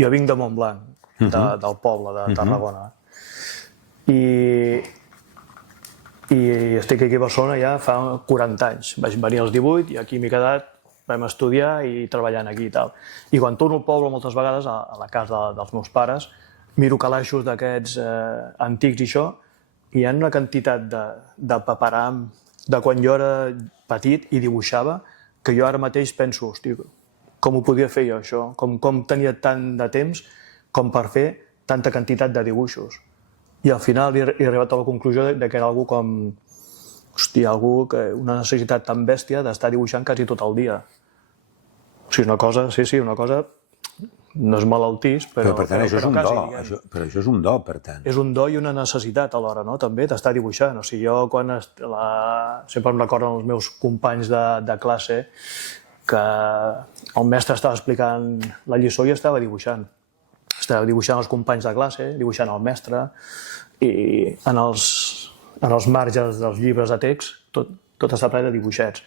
Jo vinc de Montblanc, del poble de Tarragona. I estic aquí a Barcelona ja fa 40 anys. Vaig venir als 18 i aquí m'he quedat, vam estudiar i treballant aquí i tal. I quan torno al poble moltes vegades, a la casa dels meus pares, miro calaixos d'aquests antics i això, i hi ha una quantitat de paperam de quan jo era petit i dibuixava, que jo ara mateix penso, hosti, com ho podia fer jo això? Com tenia tant de temps com per fer tanta quantitat de dibuixos? I al final he arribat a la conclusió que era algú com, hòstia, una necessitat tan bèstia d'estar dibuixant quasi tot el dia. O sigui, una cosa, no és malaltís, però... Però per tant això és un do, però això és un do, per tant. És un do i una necessitat alhora, no? També d'estar dibuixant. O sigui, jo sempre em recordo els meus companys de classe que el mestre estava explicant la lliçó i estava dibuixant. Estava dibuixant els companys de classe, dibuixant el mestre, i en els marges dels llibres de text tot està ple de dibuixets.